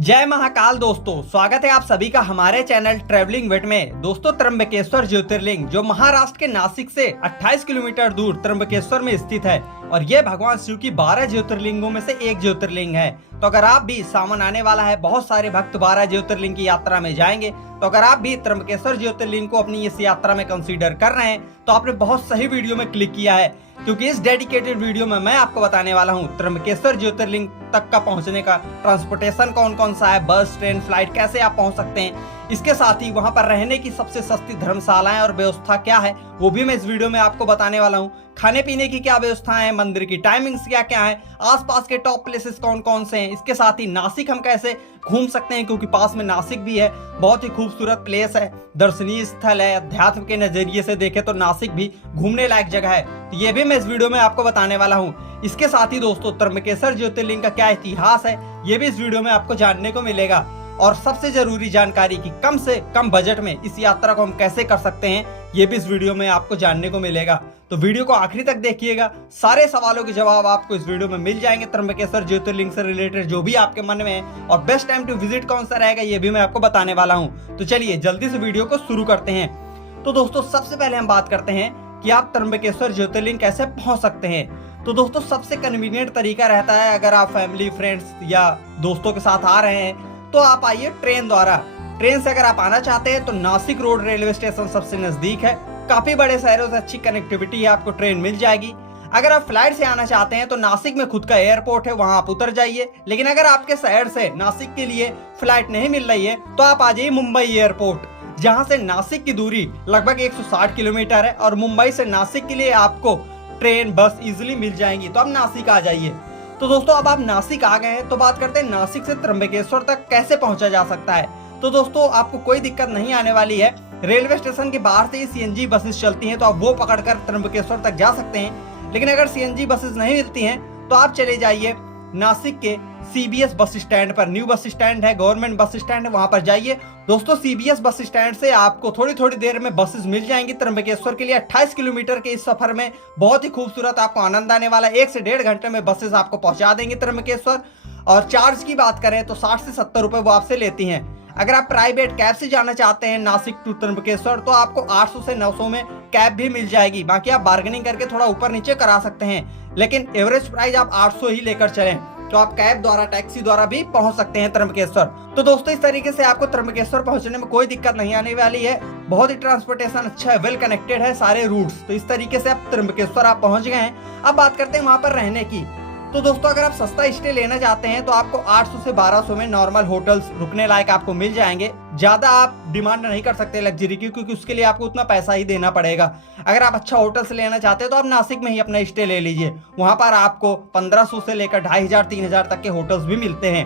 जय महाकाल दोस्तों, स्वागत है आप सभी का हमारे चैनल ट्रेवलिंग विद में। दोस्तों, त्र्यंबकेश्वर ज्योतिर्लिंग जो महाराष्ट्र के नासिक से 28 किलोमीटर दूर त्र्यंबकेश्वर में स्थित है और ये भगवान शिव की 12 ज्योतिर्लिंगों में से एक ज्योतिर्लिंग है। तो अगर आप भी, सावन आने वाला है, बहुत सारे भक्त 12 ज्योतिर्लिंग की यात्रा में जाएंगे, तो अगर आप भी त्र्यंबकेश्वर ज्योतिर्लिंग को अपनी इस यात्रा में कंसीडर कर रहे हैं तो आपने बहुत सही वीडियो में क्लिक किया है, क्योंकि इस डेडिकेटेड वीडियो में मैं आपको बताने वाला हूँ त्र्यंबकेश्वर ज्योतिर्लिंग तक का पहुंचने का ट्रांसपोर्टेशन कौन कौन सा है, बस, ट्रेन, फ्लाइट, कैसे आप पहुंच सकते हैं। इसके साथ ही वहां पर रहने की सबसे सस्ती धर्मशालाएं और व्यवस्था क्या है वो भी मैं इस वीडियो में आपको बताने वाला हूँ। खाने पीने की क्या व्यवस्थाएं हैं, मंदिर की टाइमिंग्स क्या क्या है, आसपास के टॉप प्लेसेस कौन कौन से हैं। इसके साथ ही नासिक हम कैसे घूम सकते हैं, क्योंकि पास में नासिक भी है, बहुत ही खूबसूरत प्लेस है, दर्शनीय स्थल है, अध्यात्म के नजरिए से देखें तो नासिक भी घूमने लायक जगह है। तो ये भी मैं इस वीडियो में आपको बताने वाला हूँ। इसके साथ ही दोस्तों, त्र्यंबकेश्वर ज्योतिर्लिंग का क्या इतिहास है ये भी इस वीडियो में आपको जानने को मिलेगा, और सबसे जरूरी जानकारी की कम से कम बजट में इस यात्रा को हम कैसे कर सकते हैं ये भी इस वीडियो में आपको जानने को मिलेगा। तो वीडियो को आखिरी तक देखिएगा, सारे सवालों के जवाब आपको इस वीडियो में मिल जाएंगे। त्र्यंबकेश्वर ज्योतिर्लिंग से रिलेटेड जो भी आपके मन में है, और बेस्ट टाइम टू विजिट कौन सा रहेगा ये भी मैं आपको बताने वाला हूँ। तो चलिए जल्दी से वीडियो को शुरू करते हैं। तो दोस्तों, सबसे पहले हम बात करते हैं कि आप त्र्यंबकेश्वर ज्योतिर्लिंग कैसे पहुंच सकते हैं। तो दोस्तों, सबसे कन्वीनियंट तरीका रहता है, अगर आप फैमिली, फ्रेंड्स या दोस्तों के साथ आ रहे हैं तो आप आइए ट्रेन द्वारा। ट्रेन से अगर आप आना चाहते हैं तो नासिक रोड रेलवे स्टेशन सबसे नजदीक है, काफी बड़े शहरों से अच्छी कनेक्टिविटी है, आपको ट्रेन मिल जाएगी। अगर आप फ्लाइट से आना चाहते हैं तो नासिक में खुद का एयरपोर्ट है, वहां आप उतर जाइए। लेकिन अगर आपके शहर से नासिक के लिए फ्लाइट नहीं मिल रही है तो आप आ जाइए मुंबई एयरपोर्ट, जहां से नासिक की दूरी लगभग 160 किलोमीटर है, और मुंबई से नासिक के लिए आपको ट्रेन, बस इजिली मिल जाएंगी। तो आप नासिक आ जाइए। तो दोस्तों, अब आप नासिक आ गए हैं तो बात करते हैं नासिक से त्र्यंबकेश्वर तक कैसे पहुंचा जा सकता है। तो दोस्तों, आपको कोई दिक्कत नहीं आने वाली है। रेलवे स्टेशन के बाहर से ही सीएनजी बसेस चलती हैं, तो आप वो पकड़कर त्र्यंबकेश्वर तक जा सकते हैं। लेकिन अगर सीएनजी बसेस नहीं मिलती हैं तो आप चले जाइए नासिक के सीबीएस बस स्टैंड पर। न्यू बस स्टैंड है, गवर्नमेंट बस स्टैंड है, वहां पर जाइए। दोस्तों, सीबीएस बस स्टैंड से आपको थोड़ी थोड़ी देर में बसेस मिल जाएंगी त्र्यंबकेश्वर के लिए। 28 किलोमीटर के इस सफर में बहुत ही खूबसूरत आपको आनंद आने वाला है। 1 से 1.5 घंटे में बसेस आपको पहुंचा देंगे त्र्यंबकेश्वर। और चार्ज की बात करें तो 60 से 70 रुपए वो आपसे लेती हैं। अगर आप प्राइवेट कैब से जाना चाहते हैं नासिक टू त्र्यंबकेश्वर तो आपको 800 से 900 में कैब भी मिल जाएगी। बाकी आप बार्गेनिंग करके थोड़ा ऊपर नीचे करा सकते हैं, लेकिन एवरेज प्राइस आप 800 ही लेकर चलें, तो आप कैब द्वारा, टैक्सी द्वारा भी पहुंच सकते हैं त्र्यंबकेश्वर। तो दोस्तों, इस तरीके से आपको त्र्यंबकेश्वर पहुंचने में कोई दिक्कत नहीं आने वाली है। बहुत ही ट्रांसपोर्टेशन अच्छा है, वेल कनेक्टेड है सारे रूट्स। तो इस तरीके से आप त्र्यंबकेश्वर आप पहुंच गए हैं। अब बात करते हैं वहां पर रहने की। तो दोस्तों, अगर आप सस्ता स्टे लेना चाहते हैं तो आपको 800 से 1200 में नॉर्मल होटल्स रुकने लायक आपको मिल जाएंगे। ज्यादा आप डिमांड नहीं कर सकते लग्जरी की, क्योंकि उसके लिए आपको उतना पैसा ही देना पड़ेगा। अगर आप अच्छा होटल्स लेना चाहते हैं तो आप नासिक में ही अपना स्टे ले लीजिए। वहां पर आपको 1500 से लेकर 2500-3000 तक के होटल्स भी मिलते हैं।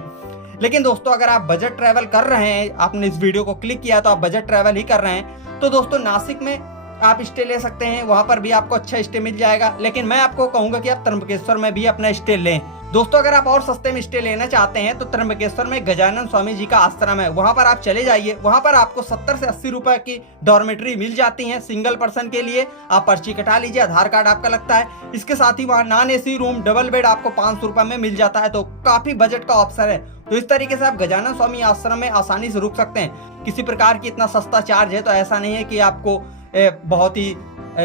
लेकिन दोस्तों, अगर आप बजट ट्रैवल कर रहे हैं, आपने इस वीडियो को क्लिक किया तो आप बजट ट्रैवल ही कर रहे हैं, तो दोस्तों नासिक में आप स्टे ले सकते हैं। वहां पर भी आपको अच्छा स्टे मिल जाएगा। लेकिन मैं आपको कहूंगा कि आप त्र्यंबकेश्वर में भी अपना स्टे लें। दोस्तों, अगर आप और सस्ते में स्टे लेना चाहते हैं तो त्र्यंबकेश्वर में गजानन स्वामी जी का आश्रम है, वहां पर आप चले जाइए। वहां पर आपको 70 से 80 रुपए की डॉर्मेट्री मिल जाती है सिंगल पर्सन के लिए। आप पर्ची कटा लीजिए, आधार कार्ड आपका लगता है। इसके साथ ही वहां non AC room, double bed आपको 500 रुपए में मिल जाता है, तो काफी बजट का ऑप्शन है। तो इस तरीके से आप गजानन स्वामी आश्रम में आसानी से रुक सकते हैं। किसी प्रकार की इतना सस्ता चार्ज है, तो ऐसा नहीं है कि आपको बहुत ही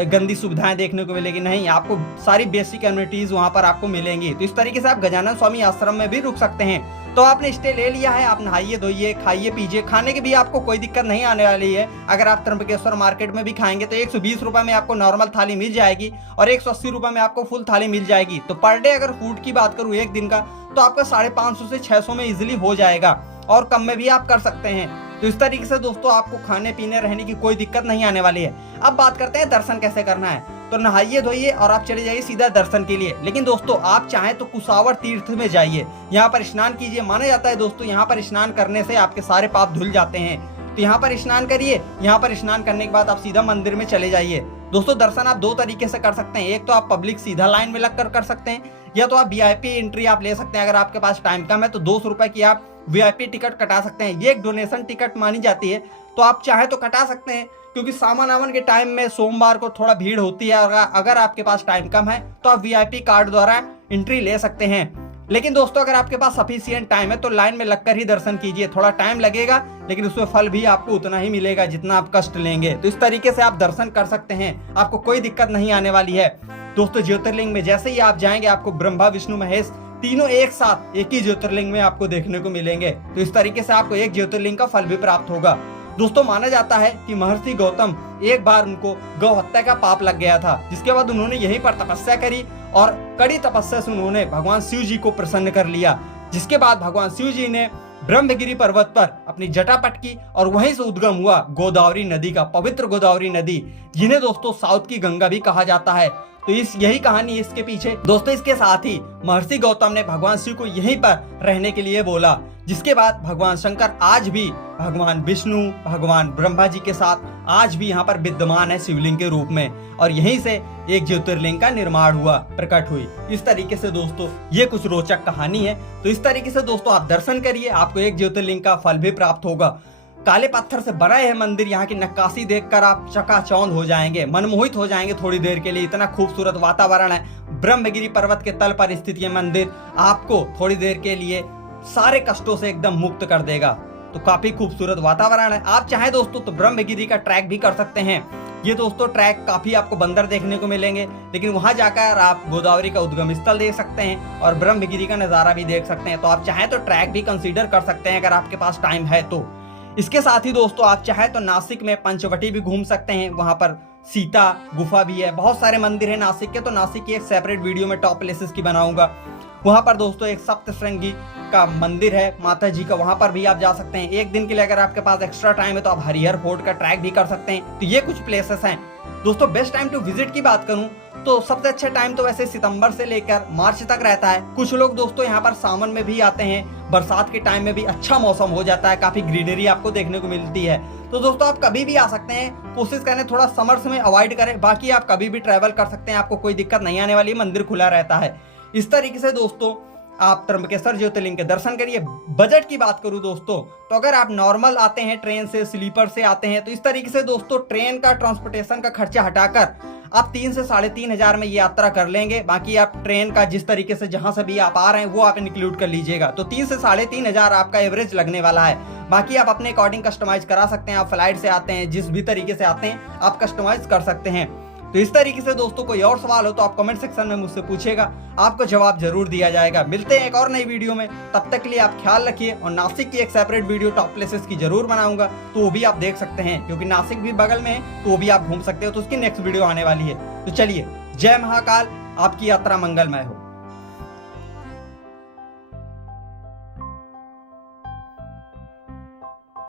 गंदी सुविधाएं देखने को मिलेगी, नहीं, आपको सारी बेसिक एमिनिटीज वहां पर आपको मिलेंगी। तो इस तरीके से आप गजानन स्वामी आश्रम में भी रुक सकते हैं। तो आपने स्टे ले लिया है, आप नहाइए धोइए, खाइए पीजिए। खाने की भी आपको कोई दिक्कत नहीं आने वाली है। अगर आप त्र्यंबकेश्वर मार्केट में भी खाएंगे तो 120 रुपए में आपको नॉर्मल थाली मिल जाएगी, और 180 रुपए में आपको फुल थाली मिल जाएगी। तो पर डे अगर फूड की बात करूँ एक दिन का, तो आपका 550 से 600 में इजिली हो जाएगा, और कम में भी आप कर सकते हैं। तो इस तरीके से दोस्तों, आपको खाने पीने रहने की कोई दिक्कत नहीं आने वाली है। अब बात करते हैं दर्शन कैसे करना है। तो नहाइए धोइए और आप चले जाइए सीधा दर्शन के लिए। लेकिन दोस्तों, आप चाहें तो कुसावर तीर्थ में जाइए, यहाँ पर स्नान कीजिए। माना जाता है दोस्तों, यहाँ पर स्नान करने से आपके सारे पाप धुल जाते हैं। तो यहाँ पर स्नान करिए। यहाँ पर स्नान करने के बाद आप सीधा मंदिर में चले जाइए। दोस्तों, दर्शन आप 2 तरीके से कर सकते हैं। एक तो आप पब्लिक सीधा लाइन में लगकर कर सकते हैं, या तो आप वीआईपी एंट्री आप ले सकते हैं। अगर आपके पास टाइम कम है तो 200 रुपए की आप वीआईपी टिकट कटा सकते हैं। ये एक डोनेशन टिकट मानी जाती है, तो आप चाहे तो कटा सकते हैं, क्योंकि सामान आवन के टाइम में सोमवार को थोड़ा भीड़ होती है। अगर आपके पास टाइम कम है तो आप वीआईपी कार्ड द्वारा एंट्री ले सकते हैं। लेकिन दोस्तों अगर आपके पास सफिशिएंट टाइम है तो लाइन में लगकर ही दर्शन कीजिए। थोड़ा टाइम लगेगा लेकिन उसमें फल भी आपको उतना ही मिलेगा जितना आप कष्ट लेंगे। तो इस तरीके से आप दर्शन कर सकते हैं, आपको कोई दिक्कत नहीं आने वाली है। दोस्तों ज्योतिर्लिंग में जैसे ही आप जाएंगे आपको ब्रह्मा विष्णु महेश तीनों एक साथ एक ही ज्योतिर्लिंग में आपको देखने को मिलेंगे। तो इस तरीके से आपको एक ज्योतिर्लिंग का फल भी प्राप्त होगा। दोस्तों माना जाता है कि महर्षि गौतम एक बार उनको गौ हत्या का पाप लग गया था, जिसके बाद उन्होंने यहीं पर तपस्या करी और कड़ी तपस्या से उन्होंने भगवान शिव जी को प्रसन्न कर लिया। जिसके बाद भगवान शिव जी ने ब्रह्मगिरी पर्वत पर अपनी जटा पटकी और वहीं से उद्गम हुआ गोदावरी नदी का, पवित्र गोदावरी नदी, जिन्हें दोस्तों साउथ की गंगा भी कहा जाता है। तो यही कहानी इसके पीछे। दोस्तों इसके साथ ही महर्षि गौतम ने भगवान शिव को यहीं पर रहने के लिए बोला, जिसके बाद भगवान शंकर आज भी भगवान विष्णु, भगवान ब्रह्मा जी के साथ आज भी यहाँ पर विद्यमान है शिवलिंग के रूप में, और यहीं से एक ज्योतिर्लिंग का निर्माण हुआ, प्रकट हुई। इस तरीके से दोस्तों ये कुछ रोचक कहानी है। तो इस तरीके से दोस्तों आप दर्शन करिए, आपको एक ज्योतिर्लिंग का फल भी प्राप्त होगा। काले पत्थर से बना है मंदिर, यहाँ की नक्काशी देखकर आप चकाचौंध हो जाएंगे, मनमोहित हो जाएंगे थोड़ी देर के लिए। इतना खूबसूरत वातावरण है। ब्रह्मगिरी पर्वत के तल पर स्थित ये मंदिर आपको थोड़ी देर के लिए सारे कष्टों से एकदम मुक्त कर देगा। तो काफी खूबसूरत वातावरण है। आप चाहे दोस्तों तो ब्रह्मगिरी का ट्रैक भी कर सकते हैं। ये दोस्तों ट्रैक काफी आपको बंदर देखने को मिलेंगे, लेकिन वहां जाकर आप गोदावरी का उद्गम स्थल देख सकते हैं और ब्रह्मगिरी का नजारा भी देख सकते हैं। तो आप चाहे तो ट्रैक भी कंसीडर कर सकते हैं अगर आपके पास टाइम है तो। इसके साथ ही दोस्तों आप चाहे तो नासिक में पंचवटी भी घूम सकते हैं। वहां पर सीता गुफा भी है, बहुत सारे मंदिर है नासिक के। तो नासिक की एक सेपरेट वीडियो में टॉप प्लेसेस की बनाऊंगा। वहां पर दोस्तों एक सप्तश्रृंगी का मंदिर है माता जी का, वहां पर भी आप जा सकते हैं। एक दिन के लिए अगर आपके पास एक्स्ट्रा टाइम है तो आप हरिहर फोर्ट का ट्रैक भी कर सकते हैं। तो ये कुछ प्लेसेस हैं। दोस्तों बेस्ट टाइम टू विजिट की बात करूं तो सबसे अच्छा टाइम तो वैसे सितंबर से लेकर मार्च तक रहता है। कुछ लोग दोस्तों यहाँ पर सावन में भी आते हैं, बरसात के टाइम में भी अच्छा मौसम हो जाता है, काफी ग्रीनरी आपको देखने को मिलती है। तो दोस्तों आप कभी भी आ सकते हैं, कोशिश करें थोड़ा समर्स में अवॉइड करें, बाकी आप कभी भी ट्रैवल कर सकते हैं, आपको कोई दिक्कत नहीं आने वाली, मंदिर खुला रहता है। इस तरीके से दोस्तों आप त्र्यंबकेश्वर ज्योतिर्लिंग के दर्शन करिए। बजट की बात करूं दोस्तों तो अगर आप नॉर्मल आते हैं, ट्रेन से, स्लीपर से आते हैं, तो इस तरीके से दोस्तों ट्रेन का ट्रांसपोर्टेशन का खर्चा हटाकर आप 3 से 3.5 हजार में ये यात्रा कर लेंगे। बाकी आप ट्रेन का जिस तरीके से जहां से भी आप आ रहे हैं वो आप इंक्लूड कर लीजिएगा। तो 3 से 3.5 हजार आपका एवरेज लगने वाला है। बाकी आप अपने अकॉर्डिंग कस्टमाइज करा सकते हैं। आप फ्लाइट से आते हैं, जिस भी तरीके से आते हैं आप कस्टमाइज कर सकते हैं। तो इस तरीके से दोस्तों कोई और सवाल हो तो आप कमेंट सेक्शन में मुझसे पूछेगा, आपको जवाब जरूर दिया जाएगा। मिलते हैं एक और नई वीडियो में, तब तक के लिए आप ख्याल रखिए। और नासिक की एक सेपरेट वीडियो टॉप प्लेसेस की जरूर बनाऊंगा, तो वो भी आप देख सकते हैं, क्योंकि नासिक भी बगल में है, तो वो भी आप घूम सकते हो। तो उसकी नेक्स्ट वीडियो आने वाली है। तो चलिए, जय महाकाल, आपकी यात्रा मंगलमय हो।